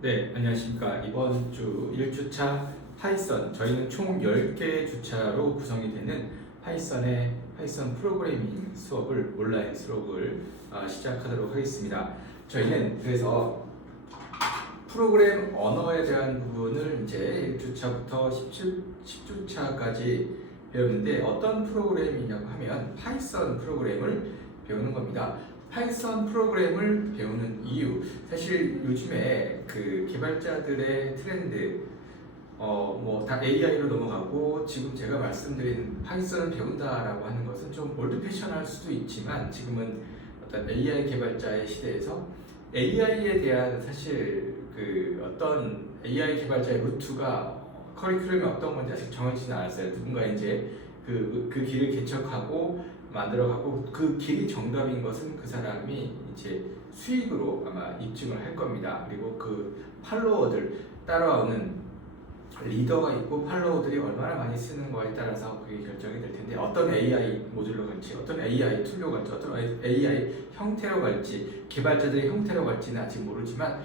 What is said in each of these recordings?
네, 안녕하십니까. 이번 주 1주차 파이썬, 저희는 총 10개의 주차로 구성이 되는 파이썬 프로그래밍 수업을, 온라인 수업을 시작하도록 하겠습니다. 저희는 그래서 프로그램 언어에 대한 부분을 이제 1주차부터 10주차까지 배우는데, 어떤 프로그램이냐고 하면 파이썬 프로그램을 배우는 겁니다. 파이썬 프로그램을 배우는 이유, 사실 요즘에 그 개발자들의 트렌드, 뭐 다 AI로 넘어가고, 지금 제가 말씀드린 파이썬을 배운다라고 하는 것은 좀 올드 패션할 수도 있지만, 지금은 어떤 AI 개발자의 시대에서 AI에 대한 사실 그 어떤 AI 개발자의 루트가, 커리큘럼이 어떤 건지 아직 정해지진 않았어요. 누군가 이제 그 길을 개척하고 만들어가고, 그 길이 정답인 것은 그 사람이 이제 수익으로 아마 입증을 할 겁니다. 그리고 그 팔로워들, 따라오는 리더가 있고 팔로워들이 얼마나 많이 쓰는 거에 따라서 그게 결정이 될 텐데, 어떤 AI 모듈로 갈지, 어떤 AI 툴로 갈지, 어떤 AI 형태로 갈지, 개발자들의 형태로 갈지는 아직 모르지만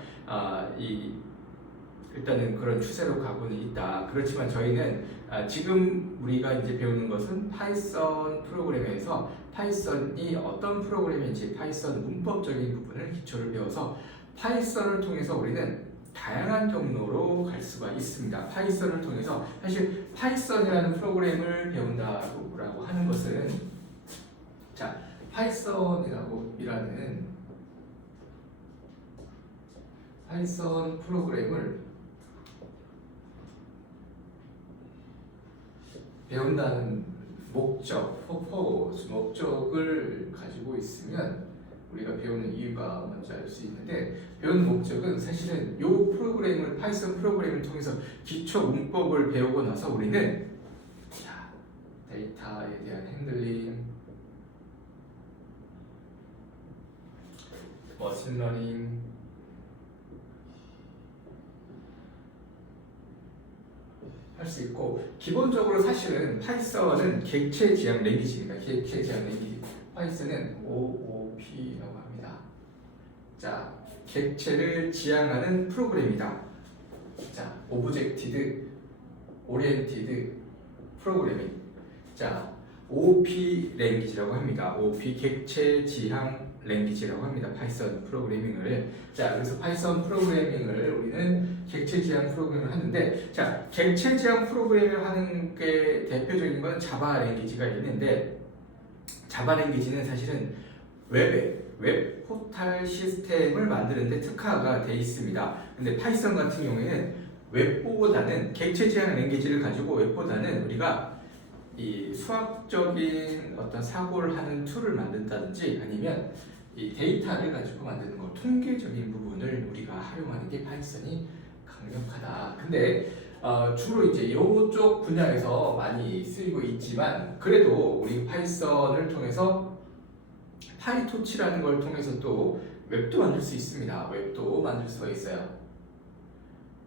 일단은 그런 추세로 가고는 있다. 그렇지만 저희는 지금 우리가 이제 배우는 것은 파이썬 프로그램에서 파이썬이 어떤 프로그램인지, 파이썬 문법적인 부분을 기초를 배워서 파이썬을 통해서 우리는 다양한 경로로 갈 수가 있습니다. 파이썬을 통해서, 사실 파이썬이라는 프로그램을 배운다고 하는 것은, 자, 파이썬이라는 파이썬 프로그램을 배운다는 목적, 목적을 가지고 있으면 우리가 배우는 이유가 뭔지 알 수 있는데, 배우는 목적은 사실은 이 프로그램을, 파이썬 프로그램을 통해서 기초 문법을 배우고 나서 우리는 데이터에 대한 핸들링, 머신러닝, 할 수 있고, 기본적으로 사실은 파이썬은 객체 지향 랭귀지입니다. 객체 지향 랭귀지. 파이썬은 OOP라고 합니다. 자, 객체를 지향하는 프로그램이다. 자, 오브젝티드 오리엔티드 프로그래밍. 자, OOP 랭귀지라고 합니다. OOP 객체 지향 랭귀지라고 합니다. 파이썬 프로그래밍을. 자, 그래서 파이썬 프로그래밍을 우리는 객체 지향 프로그램을 하는데, 자, 객체 지향 프로그램을 하는 게 대표적인 건 자바 랭귀지가 있는데, 자바 랭귀지는 사실은 웹 포탈 시스템을 만드는데 특화가 되어 있습니다. 근데 파이썬 같은 경우에는 웹보다는, 객체 지향 랭귀지를 가지고 웹보다는 우리가 이 수학적인 어떤 사고를 하는 툴을 만든다든지, 아니면 이 데이터를 가지고 만드는 것, 통계적인 부분을 우리가 활용하는 게 파이썬이 강력하다. 근데 주로 이제 이쪽 분야에서 많이 쓰이고 있지만, 그래도 우리 파이썬을 통해서 파이토치라는 걸 통해서 또 웹도 만들 수 있습니다. 웹도 만들 수가 있어요.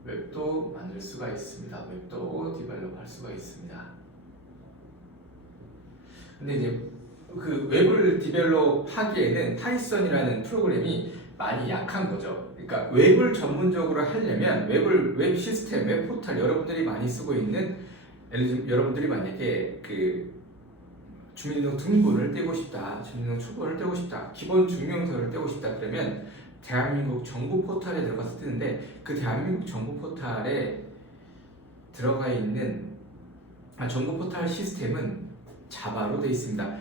웹도 만들 수가 있습니다. 웹도 디벨롭할 수가 있습니다. 근데 이제 그 웹을 디벨롭하기에는 파이썬이라는 프로그램이 많이 약한 거죠. 그러니까 웹을 전문적으로 하려면 웹 시스템, 웹 포털, 여러분들이 많이 쓰고 있는, 예를 들면 여러분들이 만약에 그 주민등록 등본을 떼고 싶다, 주민등록 초본을 떼고 싶다, 기본 증명서를 떼고 싶다, 그러면 대한민국 정부 포털에 들어가서 뜨는데, 그 대한민국 정부 포털에 들어가 있는 정부 포털 시스템은 자바로 되어 있습니다.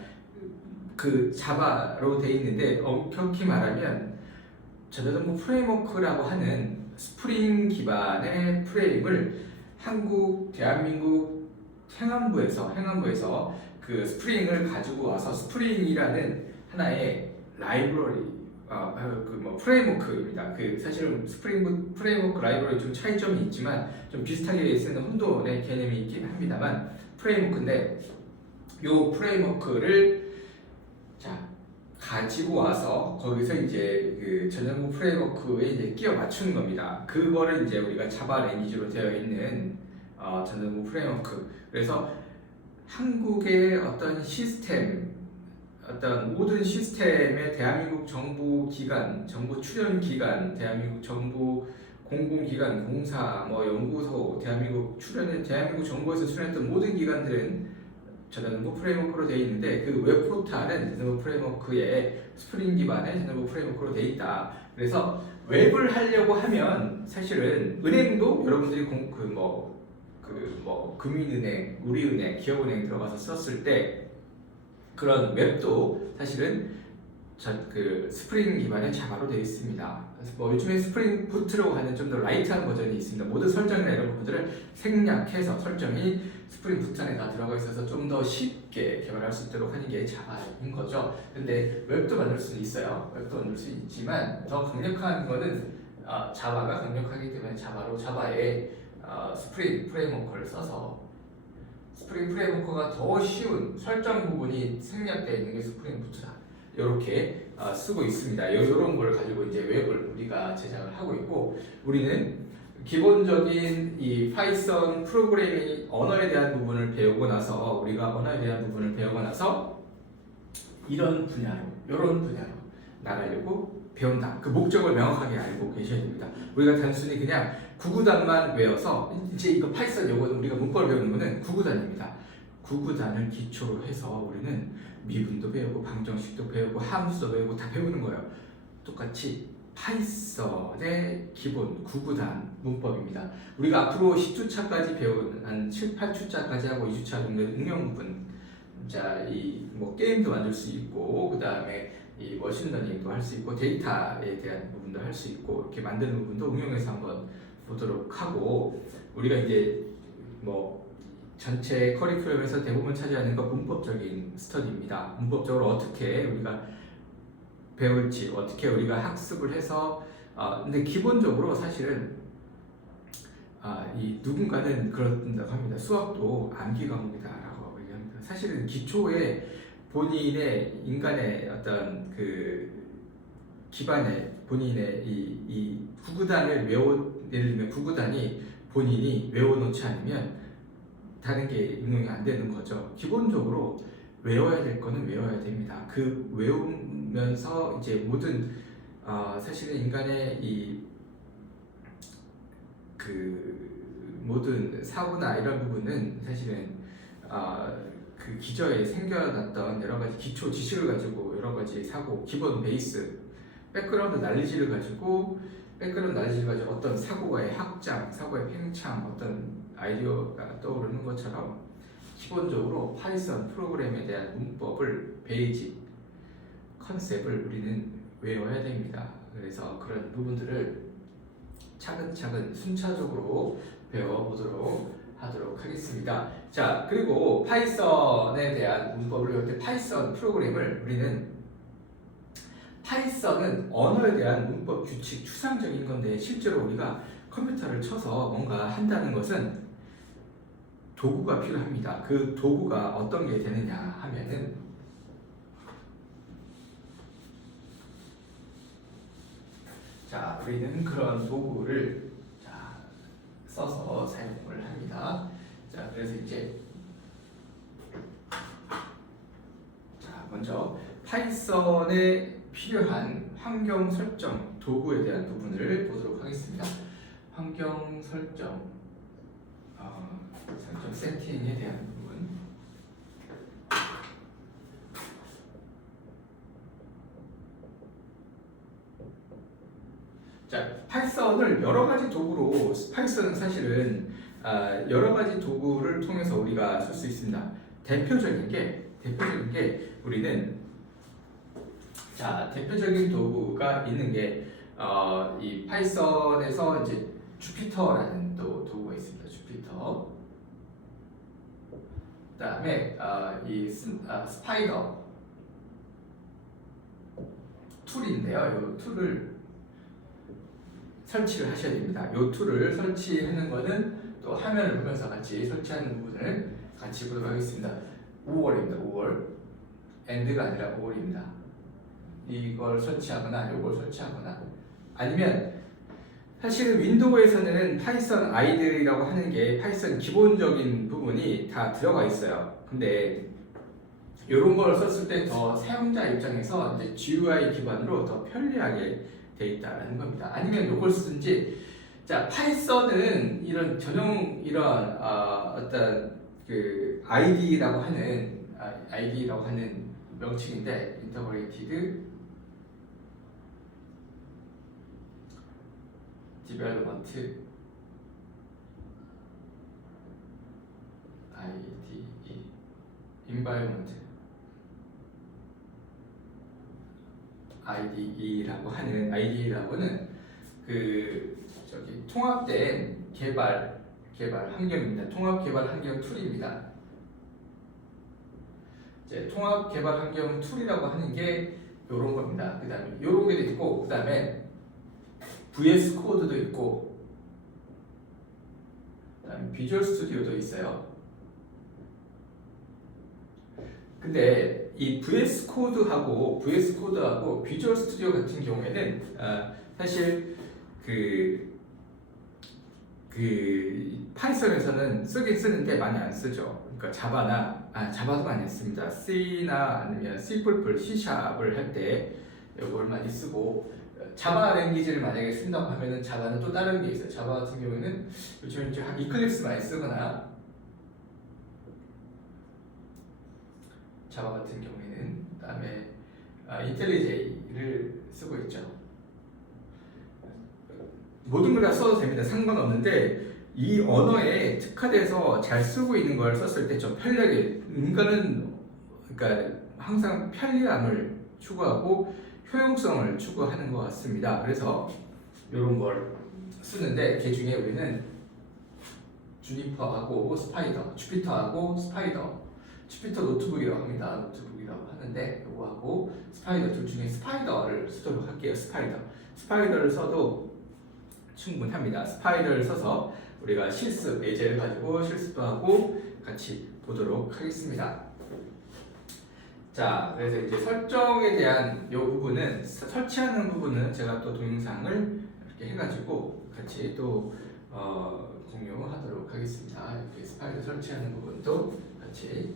그 자바로 되어 있는데, 엄격히 말하면 전자정보 프레임워크라고 하는 스프링 기반의 프레임을 대한민국 행안부에서 그 스프링을 가지고 와서, 스프링이라는 하나의 라이브러리, 프레임워크입니다. 그 사실은 프레임워크 라이브러리 좀 차이점이 있지만 좀 비슷하게 쓰는 혼돈의 개념이 있긴 합니다만, 프레임워크인데, 요 프레임워크를 가지고 와서 거기서 이제 그 전자정보 프레임워크에 이제 끼워 맞추는 겁니다. 그거를 이제 우리가 자바 랭귀지로 되어 있는 전자정보 프레임워크. 그래서 한국의 어떤 시스템, 어떤 모든 시스템에 대한민국 정부 기관, 정부 출연 기관, 대한민국 정부 공공기관, 공사, 뭐 연구소, 대한민국 정부에서 출연했던 모든 기관들은 전자정보 프레임워크로 되어 있는데 그 웹포탈은 전자정보 프레임워크의 스프링 기반의 전자정보 프레임워크로 되어 있다. 그래서 웹을 하려고 하면 사실은 은행도 여러분들이 금융은행, 우리은행, 기업은행 들어가서 썼을 때 그런 웹도 사실은 스프링 기반의 자바로 되어 있습니다. 뭐 요즘에 스프링 부트라고 하는 좀 더 라이트한 버전이 있습니다. 모든 설정이나 이런 부분들을 생략해서 설정이 스프링 부트 안에 다 들어가 있어서 좀 더 쉽게 개발할 수 있도록 하는 게 자바인 거죠. 근데 웹도 만들 수 있어요. 웹도 만들 수 있지만 더 강력한 거는 자바가 강력하기 때문에 자바의 스프링 프레임워크를 써서 스프링 프레임워크가 더 쉬운 설정 부분이 생략되어 있는 게 스프링 부트다. 이렇게 쓰고 있습니다. 이런 걸 가지고 이제 웹을 우리가 제작을 하고 있고, 우리는 기본적인 이 파이썬 프로그래밍 언어에 대한 부분을 배우고 나서 이런 분야로 나가려고 배운다. 그 목적을 명확하게 알고 계셔야 됩니다. 우리가 단순히 그냥 구구단만 외워서 이제 이거 파이썬 요거는 우리가 문법을 배우는 거는 구구단입니다. 구구단을 기초로 해서 우리는 미분도 배우고 방정식도 배우고 함수도 배우고 다 배우는 거예요. 똑같이 파이썬의 기본 구구단 문법입니다. 우리가 앞으로 10주차까지 배운 한 7, 8주차까지 하고 2주차 정도의 응용 부분, 게임도 만들 수 있고, 그 다음에 이 머신러닝도 할 수 있고, 데이터에 대한 부분도 할 수 있고, 이렇게 만드는 부분도 응용해서 한번 보도록 하고, 우리가 이제 전체 커리큘럼에서 대부분 차지하는 건 문법적인 스터디입니다. 문법적으로 어떻게 우리가 배울지, 어떻게 우리가 학습을 해서 근데 기본적으로 사실은 이 누군가는 그런다고 합니다. 수학도 암기 과목이다라고 얘기합니다. 사실은 기초에 본인의 인간의 어떤 그 기반에 본인의 이 구구단을 예를 들면 구구단이 본인이 외워놓지 않으면 다른 게 응용이 안 되는 거죠. 기본적으로 외워야 될 거는 외워야 됩니다. 그 외우면서 이제 모든 사실은 인간의 모든 사고나 이런 부분은 사실은 그 기저에 생겨났던 여러 가지 기초 지식을 가지고 여러 가지 사고, 기본 베이스, 백그라운드 난리지를 가지고 어떤 사고의 확장, 사고의 팽창, 어떤 아이디어가 떠오르는 것처럼 기본적으로 파이썬 프로그램에 대한 문법을, 베이직 컨셉을 우리는 외워야 됩니다. 그래서 그런 부분들을 차근차근 순차적으로 배워보도록 하도록 하겠습니다. 자, 그리고 파이썬에 대한 문법을 배울 때 파이썬 프로그램을 우리는 파이썬은 언어에 대한 문법 규칙 추상적인 건데 실제로 우리가 컴퓨터를 쳐서 뭔가 한다는 것은 도구가 필요합니다. 그 도구가 어떤 게 되느냐 하면은 자, 우리는 그런 도구를 써서 사용을 합니다. 자, 그래서 이제 먼저 파이썬에 필요한 환경 설정 도구에 대한 부분을 보도록 하겠습니다. 환경 설정 세팅에 대한 부분. 자, 파이썬을 여러 가지 도구로, 파이썬은 사실은 여러 가지 도구를 통해서 우리가 쓸 수 있습니다. 대표적인 게 우리는 대표적인 도구가 있는 게 이 파이썬에서 이제 주피터라는 도구가 있습니다. 주피터. 그다음에 이 스파이더 툴인데요. 이 툴을 설치를 하셔야 됩니다. 이 툴을 설치하는 거는 또 화면을 보면서 같이 설치하는 부분을 같이 보도록 하겠습니다. 5월입니다. 5월. AND가 아니라 5월입니다. 이걸 설치하거나 이걸 설치하거나, 아니면 사실은 윈도우에서는 파이썬 아이들이라고 하는 게 파이썬 기본적인 부분이 다 들어가 있어요. 근데 이런 걸 썼을 때 더 사용자 입장에서 이제 GUI 기반으로 더 편리하게 돼 있다는 겁니다. 아니면 이걸 쓰든지 자, 파이썬은 이런 전용 이런 어떤 그 ID라고 하는 명칭인데 인터그레이티드 디벨롭먼트 IDE environment IDE라고는 그 저기 통합된 개발 환경입니다. 통합 개발 환경 툴입니다. 이제 통합 개발 환경 툴이라고 하는 게 이런 겁니다. 그 다음에 이런 게도 있고, 그 다음에 VS 코드도 있고, 그 다음에 비주얼 스튜디오도 있어요. 근데 이 VS 코드하고 비주얼 스튜디오 같은 경우에는 사실 그 파이썬에서는 쓰긴 쓰는데 많이 안 쓰죠. 그러니까 자바도 많이 안 씁니다. C나 아니면 C++, C샵을 할 때 이걸 많이 쓰고, 자바 랭귀지를 만약에 쓴다고 하면은 자바는 또 다른 게 있어요. 자바 같은 경우에는 요즘 이제 이클립스 많이 쓰거나, 자바 같은 경우에는 그다음에 인텔리제이를 쓰고 있죠. 모든 걸 다 써도 됩니다. 상관없는데 이 언어에 특화돼서 잘 쓰고 있는 걸 썼을 때 좀 편리하게, 인간은 그러니까 항상 편리함을 추구하고 효용성을 추구하는 것 같습니다. 그래서 이런 걸 쓰는데, 그 중에 우리는 주니퍼하고 스파이더, 주피터하고 스파이더, 주피터 노트북이라고 합니다. 노트북이라고 하는데 이거하고 스파이더 둘 중에 스파이더를 쓰도록 할게요. 스파이더를 써도 충분합니다. 스파이더를 써서 우리가 실습, 예제를 가지고 실습도 하고 같이 보도록 하겠습니다. 자, 그래서 이제 설정에 대한 이 부분은, 설치하는 부분은 제가 또 동영상을 이렇게 해가지고 같이 또 공유하도록 하겠습니다. 이렇게 스파이더 설치하는 부분도 같이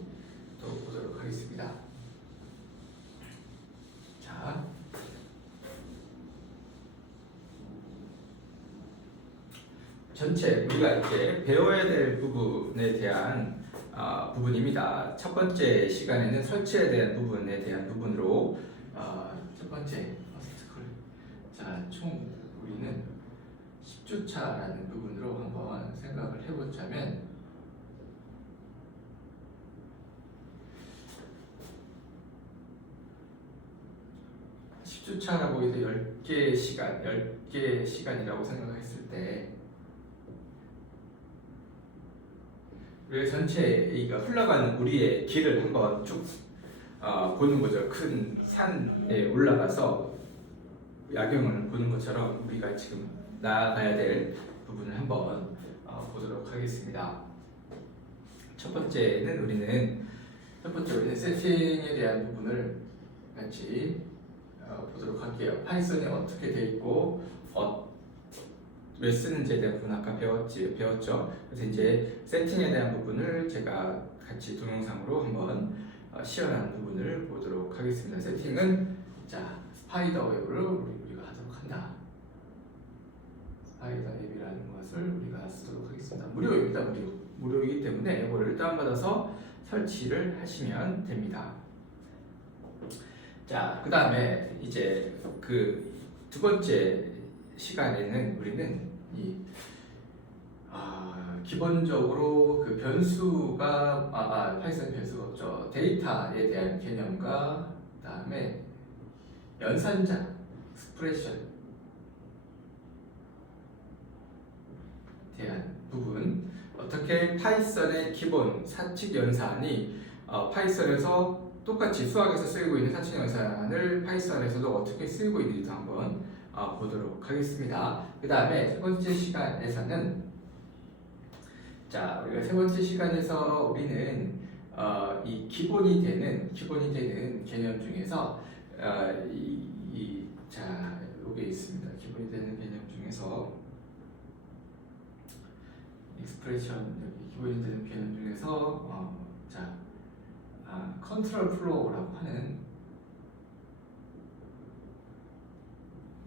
또 보도록 하겠습니다. 자, 전체 우리가 이제 배워야 될 부분에 대한 부분입니다. 첫 번째 시간에는 설치에 대한 부분에 대한 부분으로 첫 번째 자, 총 우리는 10주차라는 부분으로 한번 생각을 해보자면, 10주차라고 해서 10개의 시간이라고 생각했을 때, 우리 전체 이가 흘러가는 우리의 길을 한번 쭉 보는 거죠. 큰 산에 올라가서 야경을 보는 것처럼 우리가 지금 나아가야 될 부분을 한번 보도록 하겠습니다. 첫 번째는 우리는 세팅에 대한 부분을 같이 보도록 할게요. 파이썬이 어떻게 되어 있고 왜 쓰는지에 대한 부분 아까 배웠죠. 그래서 이제 세팅에 대한 부분을 제가 같이 동영상으로 한번 시연하는 부분을 보도록 하겠습니다. 세팅은 자, 스파이더 웹을 우리가 하도록 한다. 스파이더 웹이라는 것을 우리가 쓰도록 하겠습니다. 무료입니다. 무료이기 때문에 이거를 다운받아서 설치를 하시면 됩니다. 자, 그 다음에 이제 그 두 번째 시간에는 우리는 기본적으로 그 변수가 파이썬 변수가 없죠. 데이터에 대한 개념과 그 다음에 연산자, 익스프레션에 대한 부분, 어떻게 파이썬의 기본 사칙 연산이 파이썬에서 똑같이 수학에서 쓰이고 있는 사칙 연산을 파이썬에서도 어떻게 쓰이고 있는지도 한번 보도록 하겠습니다. 그 다음에 세 번째 시간에서는, 자, 우리가 세 번째 시간에서 우리는 이 기본이 되는 개념 중에서 자, 여기 있습니다. 기본이 되는 개념 중에서 익스프레션, 여기 기본이 되는 개념 중에서 자, 컨트롤 플로우라고 하는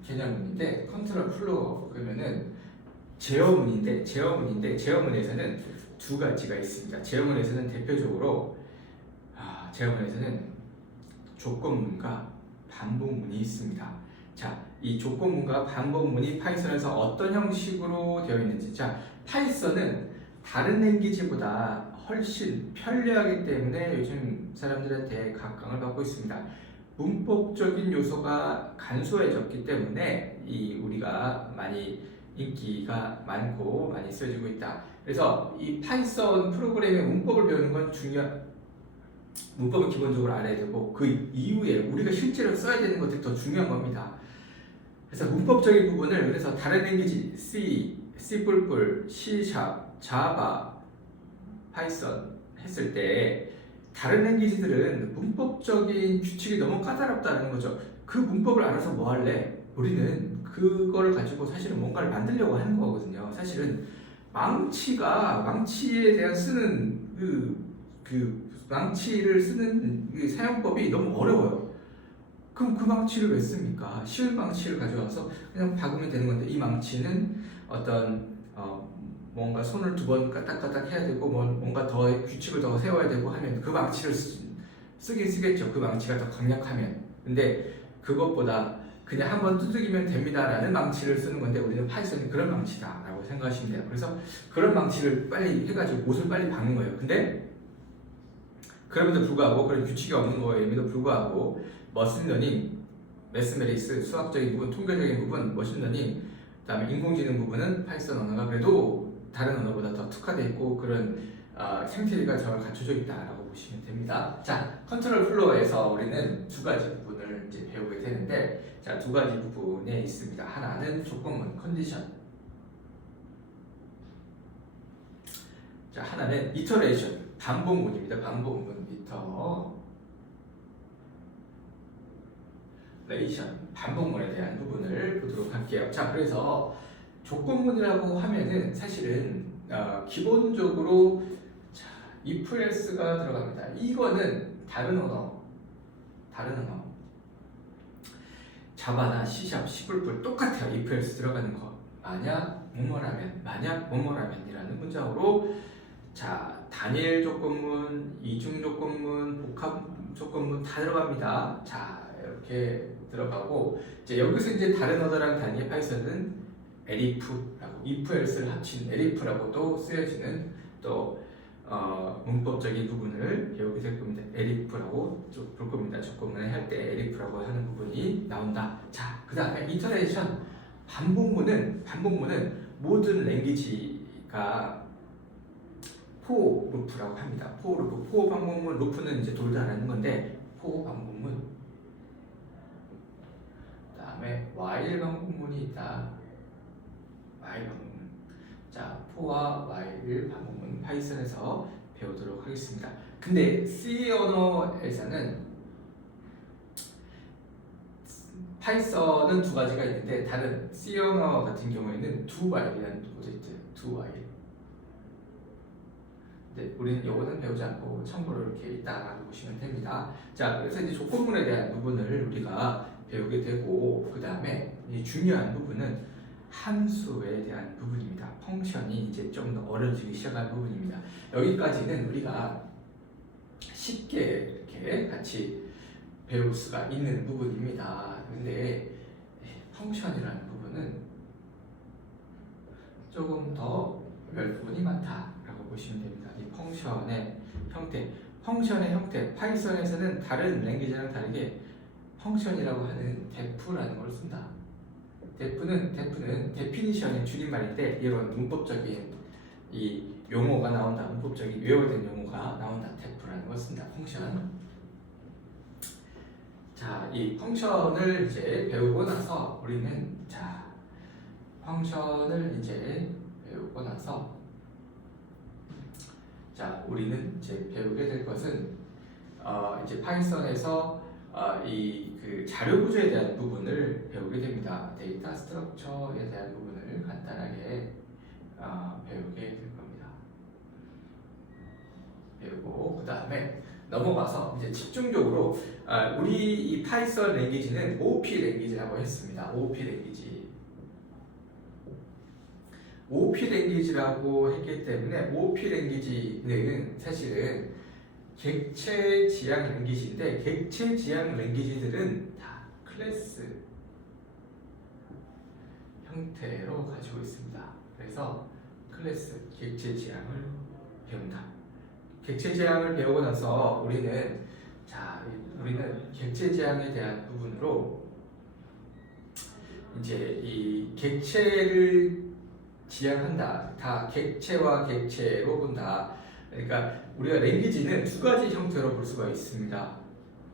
개념인데, 컨트롤 플로우 그러면은 제어문에서는 두 가지가 있습니다. 제어문에서는 대표적으로 제어문에서는 조건문과 반복문이 있습니다. 자, 이 조건문과 반복문이 파이썬에서 어떤 형식으로 되어 있는지. 자, 파이썬은 다른 랭귀지보다 훨씬 편리하기 때문에 요즘 사람들한테 각광을 받고 있습니다. 문법적인 요소가 간소해졌기 때문에 우리가 많이 인기가 많고 많이 쓰여지고 있다. 그래서 이 파이썬 프로그램의 문법을 배우는 건 문법은 기본적으로 알아야 되고 그 이후에 우리가 실제로 써야 되는 것들이 더 중요한 겁니다. 그래서 문법적인 부분을 그래서 다른 랭귀지 C, C++, C#, 자바, 파이썬 했을 때 다른 랭귀지들은 문법적인 규칙이 너무 까다롭다는 거죠. 그 문법을 알아서 뭐 할래? 우리는 그거를 가지고 사실은 뭔가를 만들려고 하는 거거든요. 사실은 망치에 대한 쓰는 망치를 쓰는 사용법이 너무 어려워요. 그럼 그 망치를 왜 씁니까? 쉬운 망치를 가져와서 그냥 박으면 되는 건데 이 망치는 어떤 뭔가 손을 두 번 까딱까딱 해야 되고 뭔가 더 규칙을 더 세워야 되고 하면 그 망치를 쓰긴 쓰겠죠. 그 망치가 더 강력하면. 근데 그것보다 그냥 한번 두들기면 됩니다라는 망치를 쓰는 건데 우리는 파이썬이 그런 망치다라고 생각하시면 돼요. 그래서 그런 망치를 빨리 해가지고 옷을 빨리 박는 거예요. 근데 그럼에도 불구하고 그런 규칙이 없는 거에도 불구하고 머신러닝, 매스메리스, 수학적인 부분, 통계적인 부분, 머신러닝, 그다음에 인공지능 부분은 파이썬 언어가 그래도 다른 언어보다 더 특화되어 있고 그런 생태계가 잘 갖춰져 있다라고 보시면 됩니다. 자, 컨트롤 플로어에서 우리는 두 가지 부분을 이제 배우게 되는데, 자, 두 가지 부분에 있습니다. 하나는 조건문, 컨디션. 자, 하나는 이터레이션, 반복문입니다. 반복문, 이터레이션, 반복문에 대한 부분을 보도록 할게요. 자, 그래서 조건문이라고 하면은 사실은 기본적으로 자, if else가 들어갑니다. 이거는 다른 언어 자바나 C#, C++ 똑같아요. if else 들어가는 거. 만약 뭐뭐라면이라는 문장으로 자, 단일 조건문, 이중 조건문, 복합 조건문 다 들어갑니다. 자, 이렇게 들어가고 이제 여기서 이제 다른 언어랑 다르게 파이썬은 elif라고 if else를 합친 elif라고도 쓰여지는 또 문법적인 부분을 배우게 될 겁니다. elif라고 볼 겁니다. 조건문을 할 때 elif라고 하는 부분이 나온다. 자, 그 다음에 이터레이션, 반복문은 모든 랭귀지가 포 루프라고 합니다. 포 루프, 포 반복문, 루프는 이제 돌다라는 건데 포 반복문. 그다음에 while 반복문이 있다. while 반복문. 자, 포와 while 반복문 파이썬에서 배우도록 하겠습니다. 근데 C 언어에서는 파이썬은 두 가지가 있는데 다른 C 언어 같은 경우에는 do while이라는 프로젝트, do while. 네, 우리는 요거는 배우지 않고 참고로 이렇게 있다라고 보시면 됩니다. 자, 그래서 이제 조건문에 대한 부분을 우리가 배우게 되고 그 다음에 중요한 부분은 함수에 대한 부분입니다. 펑션이 이제 좀 더 어려지기 시작한 부분입니다. 여기까지는 우리가 쉽게 이렇게 같이 배울 수가 있는 부분입니다. 근데 펑션이라는 부분은 조금 더 별 부분이 많다라고 보시면 됩니다. 이 펑션의 형태, 파이썬에서는 다른 랭귀지랑 다르게 펑션이라고 하는 def라는 걸 쓴다. def는 definition의 줄임말인데 이런 문법적인 이 용어가 나온다. 문법적인 외워야 되는 용어가 나온다. def라는 걸 쓴다. 펑션. 자, 이 펑션을 이제 배우고 나서 우리는 펑션을 이제 배우고 나서 자, 우리는 이제 배우게 될 것은 이제 파이썬에서 그 자료 구조에 대한 부분을 배우게 됩니다. 데이터 스트럭처에 대한 부분을 간단하게 배우게 될 겁니다. 배우고 그 다음에 넘어가서 이제 집중적으로 우리 이 파이썬 랭귀지는 OP 랭귀지라고 했습니다. OP 랭귀지. OP 랭귀지라고 했기 때문에 OP 랭귀지는 사실은 객체 지향 랭귀지인데 객체 지향 랭귀지들은 다 클래스 형태로 가지고 있습니다. 그래서 클래스 객체 지향을 배운다. 객체 지향을 배우고 나서 우리는 객체 지향에 대한 부분으로 이제 이 객체를 지향한다. 다 객체와 객체로 본다. 그러니까 우리가 랭귀지는 두 가지 형태로 볼 수가 있습니다.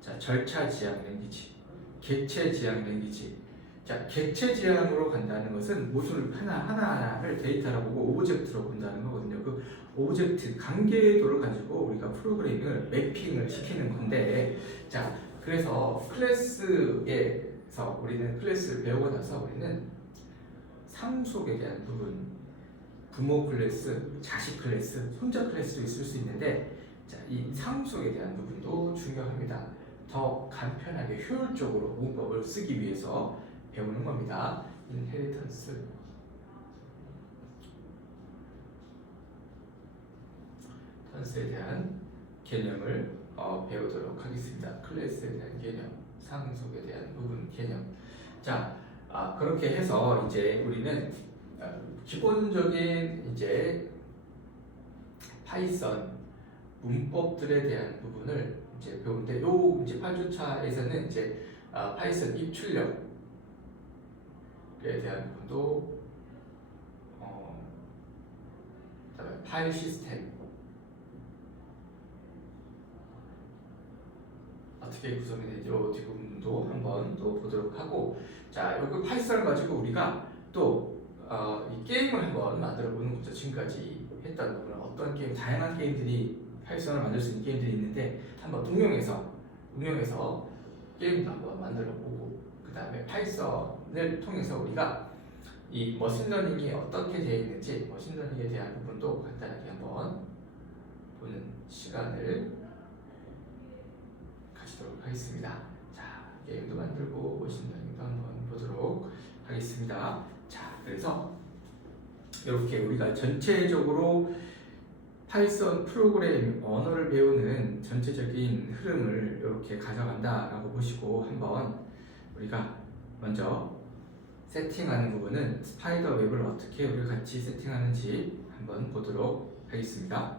자, 절차 지향 랭귀지, 객체 지향 랭귀지. 자, 객체 지향으로 간다는 것은 모듈 하나하나를 데이터로 보고 오브젝트로 본다는 거거든요. 그 오브젝트 관계도를 가지고 우리가 프로그래밍을 매핑을 시키는 건데, 자, 그래서 클래스에서 우리는 클래스를 배우고 나서 우리는 상속에 대한 부분, 부모 클래스, 자식 클래스, 손자 클래스도 있을 수 있는데, 자, 이 상속에 대한 부분도 중요합니다. 더 간편하게 효율적으로 문법을 쓰기 위해서 배우는 겁니다. 인헤리턴스에 대한 개념을 배우도록 하겠습니다. 클래스에 대한 개념, 상속에 대한 부분 개념. 자, 그렇게 해서 이제 우리는 기본적인 이제 파이썬 문법들에 대한 부분을 이제 배우는데, 요 이제 8주차에서는 이제 파이썬 입출력에 대한 부분도 그다음에 파일 시스템 어떻게 구성이 되는지 이 부분도 한번 또 보도록 하고, 자, 여기 파이썬을 가지고 우리가 또 이 게임을 한번 만들어 보는 거죠. 지금까지 했던 부분은 어떤 게임, 다양한 게임들이 파이썬을 만들 수 있는 게임들이 있는데 한번 응용해서 게임도 한번 만들어 보고, 그 다음에 파이썬을 통해서 우리가 이 머신러닝이 어떻게 되어 있는지, 머신러닝에 대한 부분도 간단하게 한번 보는 시간을 가지도록 하겠습니다. 자, 게임도 만들고 머신러닝도 한번 보도록 하겠습니다. 자, 그래서 이렇게 우리가 전체적으로 파이썬 프로그램 언어를 배우는 전체적인 흐름을 이렇게 가져간다라고 보시고, 한번 우리가 먼저 세팅하는 부분은 스파이더 웹을 어떻게 우리가 같이 세팅하는지 한번 보도록 하겠습니다.